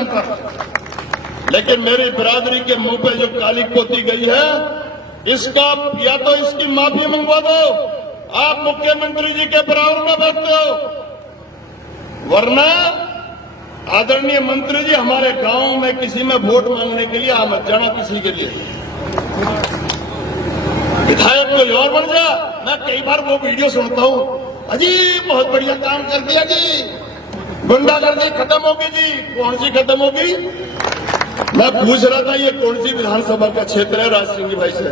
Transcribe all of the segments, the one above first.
मंत्र। लेकिन मेरी बिरादरी के मुंह पे जो काली पोती गई है, इसका या तो इसकी माफी मंगवा दो, आप मुख्यमंत्री जी के बराबर में बैठते हो, वरना आदरणीय मंत्री जी हमारे गांव में किसी में वोट मांगने के लिए आ मत जाना, किसी के लिए विधायक कोई और बन जा। मैं कई बार वो वीडियो सुनता हूं, अजी बहुत बढ़िया काम कर दिया जी, गुंडागर्दी खत्म होगी जी। कौन सी खत्म होगी? मैं पूछ रहा था ये कौन सी विधानसभा का क्षेत्र है राज सिंह जी भाई से।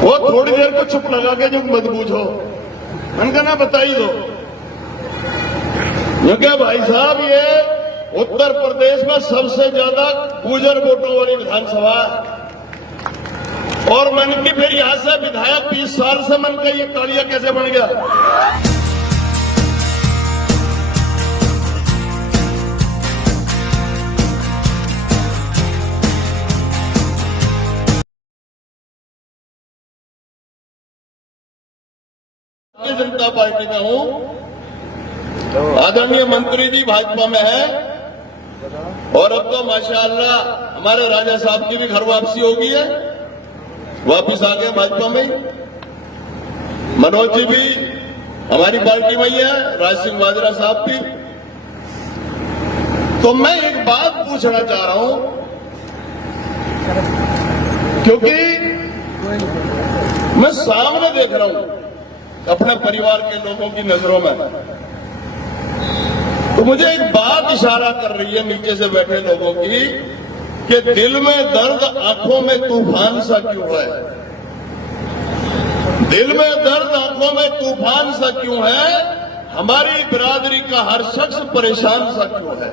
वो थोड़ी देर को चुप लगा के जो मत पूछो, मैंने कहा ना बताई दो, क्योंकि भाई साहब ये उत्तर प्रदेश में सबसे ज्यादा गुर्जर वोटों वाली विधानसभा, और मन की फिर यहां से विधायक 20 साल से मन का ये कालिया कैसे बन गया? भारतीय जनता पार्टी में हूं, आदरणीय मंत्री जी भाजपा में है, और अब तो माशाअल्लाह हमारे राजा साहब की भी घर वापसी हो गई है, वापिस आ गए भाजपा में। मनोज जी भी हमारी पार्टी में ही है, राज सिंह वाजरा साहब भी। तो मैं एक बात पूछना चाह रहा हूं, क्योंकि मैं सामने देख रहा हूं अपने परिवार के लोगों की नजरों में, तो मुझे एक बात इशारा कर रही है नीचे से बैठे लोगों की कि दिल में दर्द आंखों में तूफान सा क्यों है? दिल में दर्द आंखों में तूफान सा क्यों है? हमारी बिरादरी का हर शख्स परेशान सा क्यों है?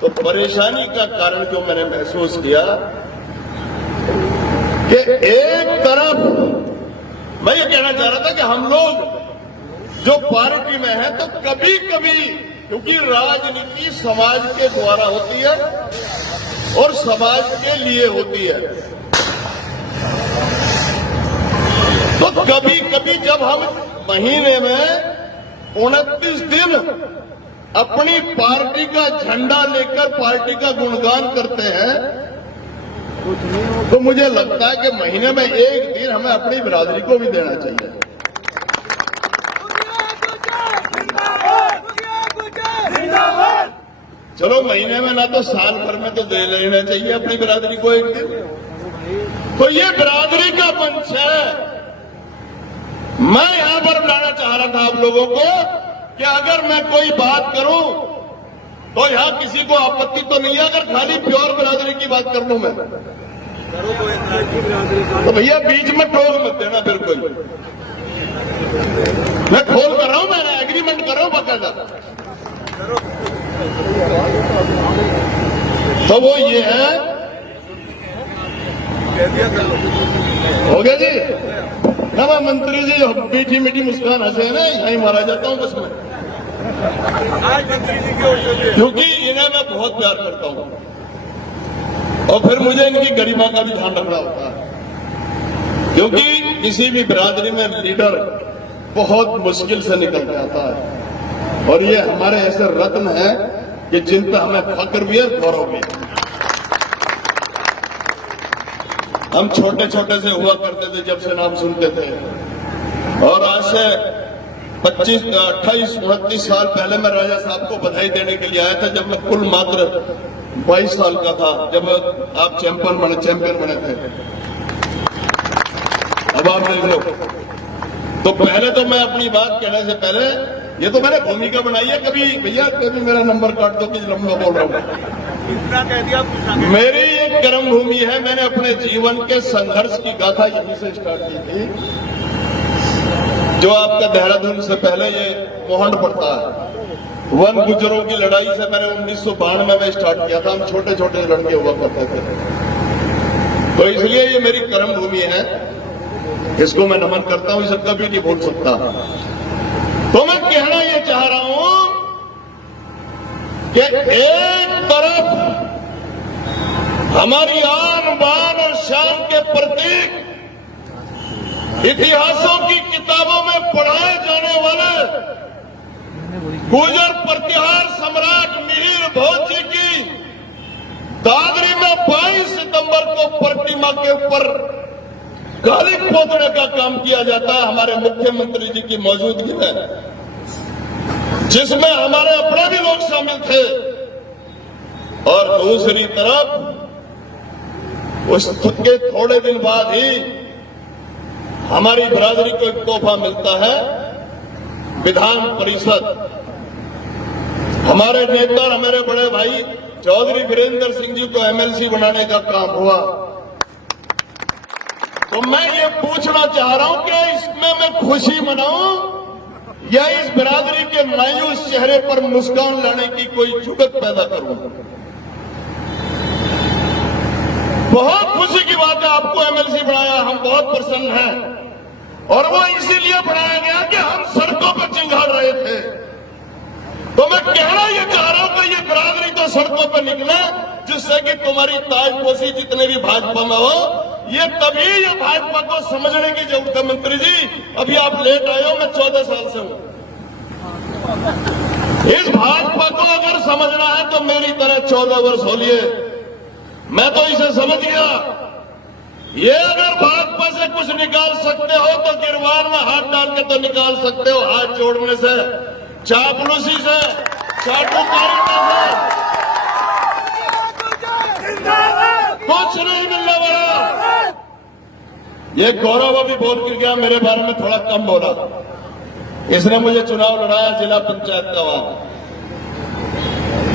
तो परेशानी का कारण जो मैंने महसूस किया कि एक तरफ मैं ये कहना चाह रहा था कि हम लोग जो पार्टी में है, तो कभी कभी, क्योंकि राजनीति समाज के द्वारा होती है और समाज के लिए होती है, तो कभी कभी जब हम महीने में 29 दिन अपनी पार्टी का झंडा लेकर पार्टी का गुणगान करते हैं, तो मुझे लगता है कि महीने में एक दिन हमें अपनी बिरादरी को भी देना चाहिए। चलो महीने में ना तो साल भर में तो दे लेना चाहिए अपनी बिरादरी को एक दिन। तो ये बिरादरी का मंच है। मैं यहां पर बताना चाह रहा था आप लोगों को कि अगर मैं कोई बात करूं तो यहां किसी को आपत्ति तो नहीं है, अगर खाली प्योर बिरादरी की बात कर लूं मैं, तो भैया बीच में टोक मत देना बिल्कुल। मैं खोल कर रहा हूं, मैं एग्रीमेंट कर रहा हूं बकायदा। तो वो ये है, हो गया जी ना। मैं मंत्री जी मीठी मीठी मुस्कान हंसे ना, यहीं मारा जाता हूं बस मैं, क्योंकि इन्हें मैं बहुत प्यार करता हूं और फिर मुझे इनकी गरिमा का भी ध्यान रखना होता है, क्योंकि किसी भी बिरादरी में लीडर बहुत मुश्किल से निकल के आता है, और ये हमारे ऐसे रत्न हैं कि जिन पर हमें फक्र भी है, गौरव भी। हम छोटे छोटे से हुआ करते थे जब से नाम सुनते थे, और आज से 25, 28, 29 साल पहले मैं राजा साहब को बधाई देने के लिए आया था, जब मैं कुल मात्र 22 साल का था, जब आप चैंपियन बने थे। अब आप देख लो, तो पहले तो मैं अपनी बात कहने से पहले, ये तो मैंने भूमिका बनाई है, कभी भैया कभी मेरा नंबर काट दो कि लंबा बोल रहा हूं। इतना कह दिया, मेरी एक कर्म भूमि है, मैंने अपने जीवन के संघर्ष की गाथा यहीं से स्टार्ट की थी, जो आपका देहरादून से पहले ये मोहन पड़ता है। वन गुजरों की लड़ाई से मैंने 1992 में स्टार्ट किया था, हम छोटे छोटे लड़के हुआ करते थे, तो इसलिए ये मेरी कर्म भूमि है, इसको मैं नमन करता हूं, इसे कभी नहीं भूल सकता। तो मैं कहना ये चाह रहा हूं कि एक तरफ हमारी आन बान और शान के प्रतीक इतिहासों की किताबों में पढ़ाए जाने वाले गुर्जर प्रतिहार सम्राट मिहिर भोज जी की दादरी में 22 सितंबर को प्रतिमा के ऊपर कालिक पोतने का काम किया जाता है हमारे मुख्यमंत्री जी की मौजूदगी में, जिसमें हमारे अपने भी लोग शामिल थे। और दूसरी तरफ उसके थोड़े दिन बाद ही हमारी बिरादरी को एक तोहफा मिलता है। विधान परिषद, हमारे नेता और हमारे बड़े भाई चौधरी वीरेंद्र सिंह जी को एमएलसी बनाने का काम हुआ। तो मैं ये पूछना चाह रहा हूं कि इसमें मैं खुशी मनाऊं या इस बिरादरी के मायूस चेहरे पर मुस्कान लाने की कोई जुगत पैदा करूं। बहुत खुशी की बात है, आपको एमएलसी बनाया, हम बहुत प्रसन्न हैं। और वो इसीलिए बनाया गया कि हम सड़कों पर चिंगाड़ रहे थे। तो मैं कहना ये चाह रहा हूं कि ये बिरादरी तो सड़कों पर निकले, जिससे कि तुम्हारी ताजपोशी जितने भी भाजपा में हो, ये तभी ये भाजपा को समझने की जरूरत है। मंत्री जी, अभी आप लेट आए हो, मैं 14 साल से हूं। इस भाजपा को अगर समझना है तो मेरी तरह 14 वर्ष हो लिए। मैं तो इसे समझ गया। ये अगर भाजपा से कुछ निकाल सकते हो तो गिरवार में हाथ डाल के तो निकाल सकते हो, हाथ जोड़ने से, चापलूसी से, चाटुकारी से कुछ नहीं मिलने वाला। ये गौरव अभी बोल कर गया, मेरे बारे में थोड़ा कम बोला। इसने मुझे चुनाव लड़ाया जिला पंचायत का वहां।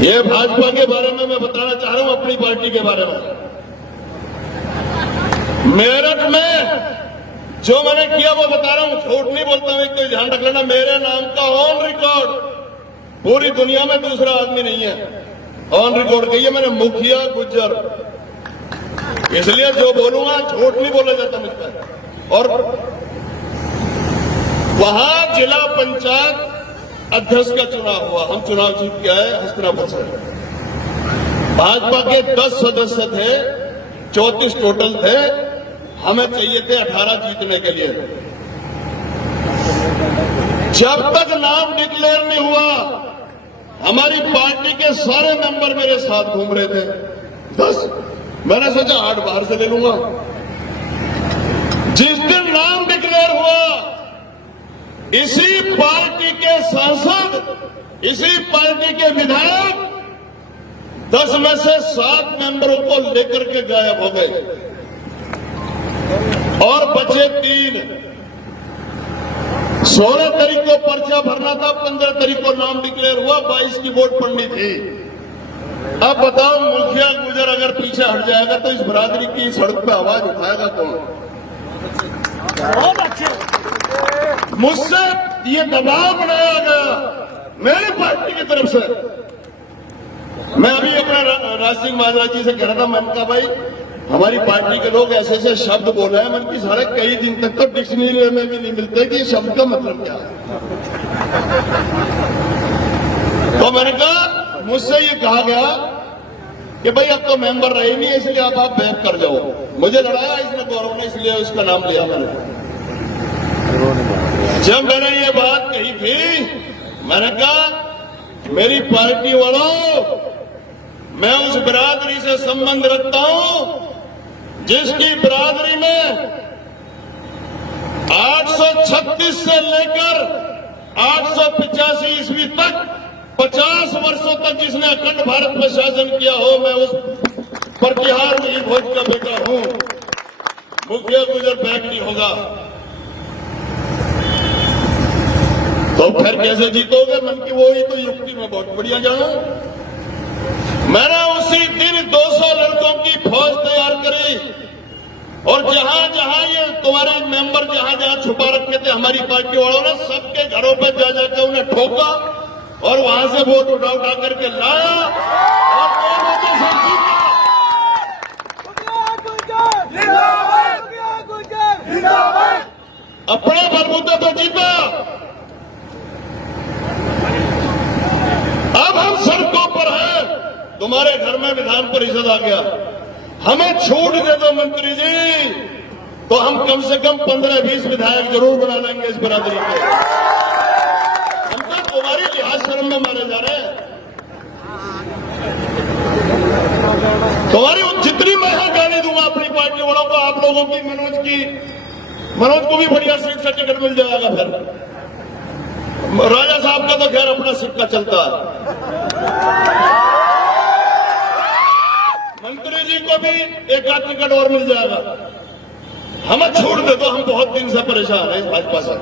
ये भाजपा के बारे में मैं बताना चाह रहा हूं, अपनी पार्टी के बारे में। मेरठ में जो मैंने किया वो बता रहा हूं, झूठ नहीं बोलता हूं। एक तो ध्यान रख लेना, मेरे नाम का ऑन रिकॉर्ड पूरी दुनिया में दूसरा आदमी नहीं है। ऑन रिकॉर्ड कही है मैंने, मुखिया गुज्जर। इसलिए जो बोलूंगा झूठ नहीं बोला जाता मुझ पर। और वहां जिला पंचायत अध्यक्ष का चुनाव हुआ, हम चुनाव जीत के आए हस्तिनापुर से। भाजपा के 10 सदस्य थे, 34 टोटल थे, हमें चाहिए थे 18 जीतने के लिए। जब तक नाम डिक्लेयर नहीं हुआ, हमारी पार्टी के सारे मेंबर मेरे साथ घूम रहे थे। 10 मैंने सोचा 8 बाहर से ले लूंगा। जिस दिन नाम डिक्लेयर हुआ, इसी पार्टी के सांसद, इसी पार्टी के विधायक 10 में से 7 मेंबरों को लेकर के गायब हो गए और बचे 3। 16 तारीख को पर्चा भरना था, 15 तारीख को नाम डिक्लेयर हुआ, 22 की वोट पड़नी थी। अब बताओ, मुखिया गुजर अगर पीछे हट जाएगा तो इस बिरादरी की सड़क पे आवाज उठाएगा कौन? मुझसे ये दबाव बनाया गया मेरी पार्टी की तरफ से। मैं अभी अपना राज सिंह महाराज जी से कह रहा था, मैंने कहा भाई हमारी पार्टी के लोग ऐसे ऐसे शब्द बोल रहे हैं, मन की सारे कई दिन तक तो डिक्शनरी में भी नहीं मिलते कि ये शब्द का मतलब क्या है। तो मैंने कहा, मुझसे ये कहा गया कि भाई अब तो मेंबर रहे नहीं, इसलिए आप बैक कर जाओ। मुझे लड़ाया इसने, गौरव ने, इसलिए उसका नाम लिया मैंने। जब मैंने ये बात कही थी, मैंने कहा मेरी पार्टी वालों, मैं उस बिरादरी से संबंध रखता हूं जिसकी बिरादरी में 836 से लेकर 885 ईस्वी तक 50 वर्षों तक जिसने अखंड भारत में शासन किया हो, मैं उस प्रतिहार मिहिर भोज का बेटा हूं। मुखिया गुजर बैक नहीं होगा तो फिर कैसे जीतोगे? मन की वही तो युक्ति में बहुत बढ़िया जानू। मैंने उसी दिन 200 लड़कों की फौज तैयार करी और जहां जहां ये तुम्हारे मेंबर जहां जहां छुपा रखे थे हमारी पार्टी वालों ने, सबके घरों पे जा जाकर उन्हें ठोका और वहां से वोट उठा उठा करके लाया और 2 वोटों से जीता। अपने बलबूते पे जीता। अब हम सड़कों पर हैं, तुम्हारे घर में विधान परिषद आ गया, हमें छूट दे दो मंत्री जी, तो हम कम से कम 15-20 विधायक जरूर बना लेंगे इस बिरादरी के। हम तो तुम्हारी लिहाज शर्म में मारे जा रहे हैं। तुम्हारी जितनी मैं गाली दूंगा अपनी पार्टी वालों को, आप लोगों की, मनोज को भी बढ़िया सीट से टिकट मिल जाएगा। फिर राजा साहब का तो खैर अपना सिक्का चलता है। मंत्री जी को भी एक आध टिकट और मिल जाएगा। हमें छोड़ दे दो, हम बहुत दिन से परेशान हैं इस भाजपा से।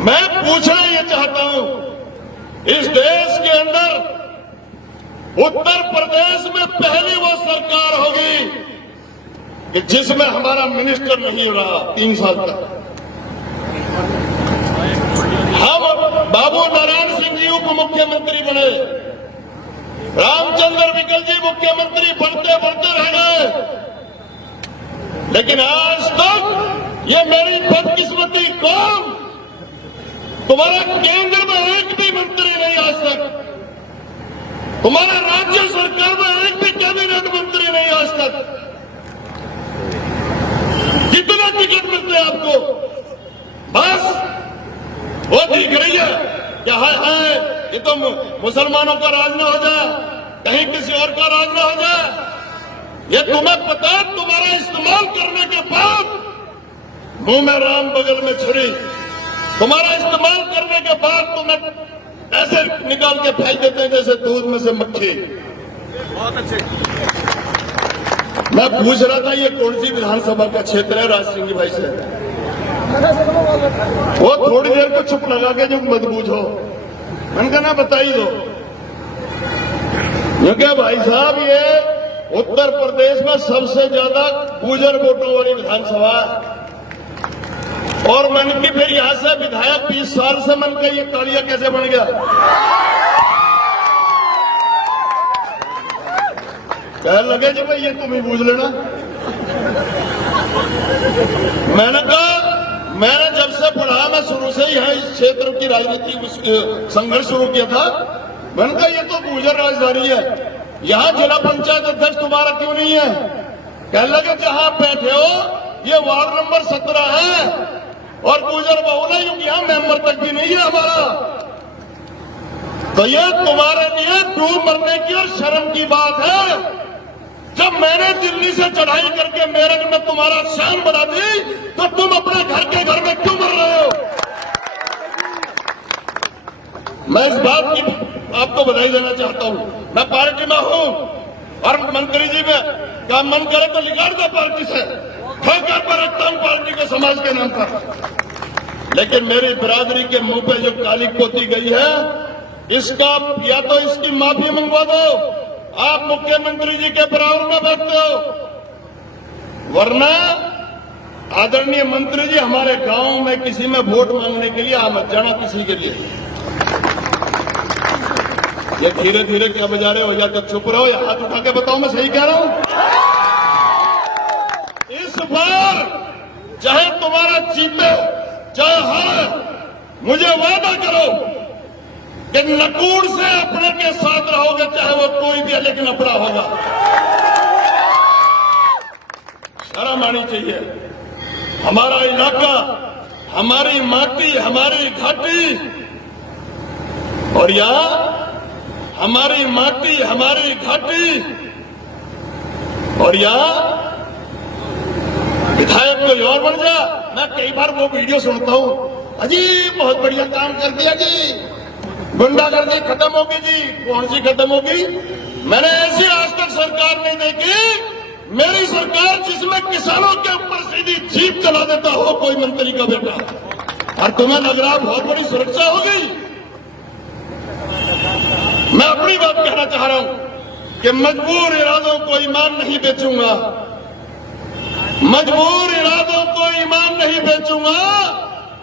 मैं पूछना ये चाहता हूं, इस देश के अंदर उत्तर प्रदेश में पहली वो सरकार होगी कि जिसमें हमारा मिनिस्टर नहीं रहा 3 साल तक। हम बाबू नारायण सिंह जी उप मुख्यमंत्री बने, रामचंद्र विकल जी मुख्यमंत्री बनते बनते रह गए, लेकिन आज तक ये मेरी बदकिस्मती कौम, तुम्हारा केंद्र में एक भी मंत्री नहीं आज तक, तुम्हारा राज्य सरकार में एक भी कैबिनेट मंत्री नहीं आज तक। कितना टिकट मिलते हैं आपको? बस वो दिख रही है कि हाय ये तो मुसलमानों का राज न हो जाए, कहीं किसी और का राज न हो जाए। ये तुम्हें पता है, तुम्हारा इस्तेमाल करने के बाद मुंह में राम बगल में छुरी, तुम्हारा इस्तेमाल करने के बाद तुम्हें ऐसे निकाल के फेंक देते हैं जैसे दूध में से मक्खी। बहुत अच्छे। मैं पूछ रहा था ये कौन सी विधानसभा का क्षेत्र है राज सिंह भाई से, वो थोड़ी देर को चुप लगा के जो मत बूझो, मैंने कहा ना बताइए दो, क्योंकि भाई साहब ये उत्तर प्रदेश में सबसे ज्यादा गुर्जर वोटों वाली विधानसभा, और मन की फिर यहां से विधायक 20 साल से मन का ये कालिया कैसे बन गया? कह लगे जी भाई ये तुम ही बूझ लेना। मैंने कहा, मैंने जब से पढ़ा, मैं शुरू से ही है इस क्षेत्र की राजनीति संघर्ष शुरू किया था, मैंने कहा ये तो गुर्जर राजधानी है, यहां जिला पंचायत अध्यक्ष तुम्हारा क्यों नहीं है? कह लगे जहां बैठे हो ये वार्ड नंबर 17 है और गुर्जर बहुल है, क्योंकि यहां मेंबर तक भी नहीं है हमारा। तो ये तुम्हारे लिए डूब मरने की और शर्म की बात है। जब मैंने दिल्ली से चढ़ाई करके मेरठ में तुम्हारा शान बढ़ा दी, तो तुम अपने घर में क्यों मर रहे हो? मैं इस बात की आपको बधाई देना चाहता हूं। मैं पार्टी में हूं और मंत्री जी में का मन करे तो निकाल दो पार्टी से, ठोकर पर रखता हूं पार्टी को समाज के नाम पर। लेकिन मेरी बिरादरी के मुंह पे जो काली पोती गई है, इसका या तो इसकी माफी मंगवा दो, आप मुख्यमंत्री जी के बराबर में बैठते हो, वरना आदरणीय मंत्री जी हमारे गांव में किसी में वोट मांगने के लिए आ मत जाना किसी के लिए। ये धीरे धीरे क्या बजा रहे हो, या तो चुप रहो या हाथ उठा के बताओ मैं सही कह रहा हूं। इस बार चाहे तुम्हारा जीते चाहे हारे, मुझे वादा करो कि नकूड़ से अपने के साथ रहोगे, चाहे वो कोई भी है, लेकिन अपना होगा। शर्म आनी चाहिए। हमारा इलाका, हमारी माटी, हमारी घाटी, और यहां हमारी माटी, हमारी घाटी, और यहां विधायक कोई और बन गया। मैं कई बार वो वीडियो सुनता हूं, अजी बहुत बढ़िया काम कर दिया जी, गुंडागर्दी खत्म होगी जी। कौन सी खत्म होगी? मैंने ऐसी आज तक सरकार नहीं देखी, मेरी सरकार जिसमें किसानों के ऊपर सीधी जीप चला देता हो कोई मंत्री का बेटा, और तुम्हें लग रहा बहुत बड़ी सुरक्षा हो गई। मैं अपनी बात कहना चाह रहा हूं कि मजबूर इरादों को ईमान नहीं बेचूंगा, मजबूर इरादों को ईमान नहीं बेचूंगा,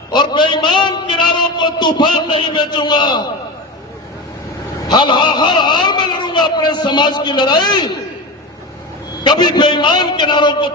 और बेईमान किनारों को तूफान नहीं बेचूंगा। हर हाल में लड़ूंगा अपने समाज की लड़ाई, कभी बेईमान किनारों को